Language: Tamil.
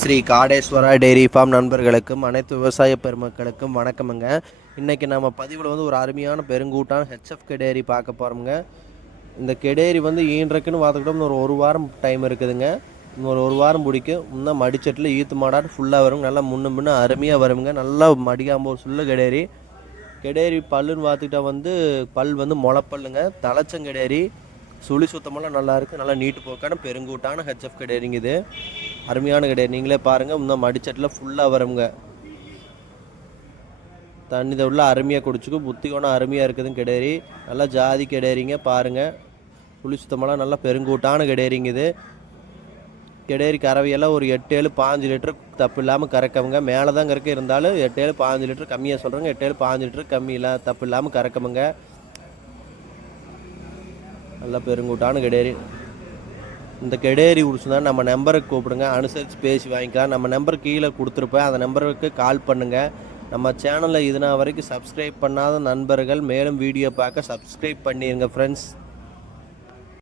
ஸ்ரீ காடேஸ்வரா டெய்ரி ஃபார்ம் நண்பர்களுக்கும் அனைத்து விவசாய பெருமக்களுக்கும் வணக்கமுங்க. இன்றைக்கி நம்ம பதிவில் ஒரு அருமையான பெருங்கூட்டான ஹெச்எஃப் கெடேரி பார்க்க போகிறோமுங்க. இந்த கெடேரி ஈன்றக்குன்னு பார்த்துக்கிட்டோம் ஒரு வாரம் டைம் இருக்குதுங்க. ஒரு வாரம் பிடிக்கும். இன்னும் மடிச்சட்டில் ஈத்து மாடாட்டு ஃபுல்லாக வருங்க. நல்லா முன்ன அருமையாக வருங்க. நல்லா மடிக்காமல் ஒரு சுள்ள கெடேரி பல்லுன்னு பார்த்துக்கிட்டா பல் முளைப்பல்லுங்க. தலைச்சங்கெடேரி சுழி சுத்தமெல்லாம் நல்லாயிருக்கு. நல்லா நீட்டு போக்கான பெருங்கூட்டான ஹெச்எஃப் கெடேரிங்க. இது அருமையான கெடேரி. நீங்களே பாருங்கள். இன்னும் மடிச்சட்டில் ஃபுல்லாக வருங்க. தண்ணி உள்ள அருமையாக குடிச்சுக்கும். புத்திகோணம் அருமையாக இருக்குதுங்க கெடேரி. நல்லா ஜாதி கெடேரிங்க. பாருங்கள், சுழி சுத்தமெல்லாம் நல்லா பெருங்கூட்டான கெடேரிங்க. இது கெடேரி கறவையெல்லாம் ஒரு 8-7-5 லிட்டர் தப்பு இல்லாமல் கறக்கமுங்க. மேலே தான் கறக்க இருந்தாலும் 8-5 லிட்டர் கம்மியாக சொல்கிறேங்க. 8-5 லிட்டர் கம்மி இல்லை, தப்பு இல்லாமல் கறக்கமுங்க. நல்லா பெருங்கூட்டான கெடேரி. இந்த கெடேரி உரிச்சுனா நம்ம நம்பருக்கு கூப்பிடுங்க, அனுசரித்து பேசி வாங்கிக்கலாம். நம்ம நம்பர் கீழே கொடுத்துருப்பேன், அந்த நம்பருக்கு கால் பண்ணுங்கள். நம்ம சேனலில் இதுனா வரைக்கும் சப்ஸ்கிரைப் பண்ணாத நண்பர்கள் மேலும் வீடியோ பார்க்க சப்ஸ்கிரைப் பண்ணிடுங்க ஃப்ரெண்ட்ஸ்.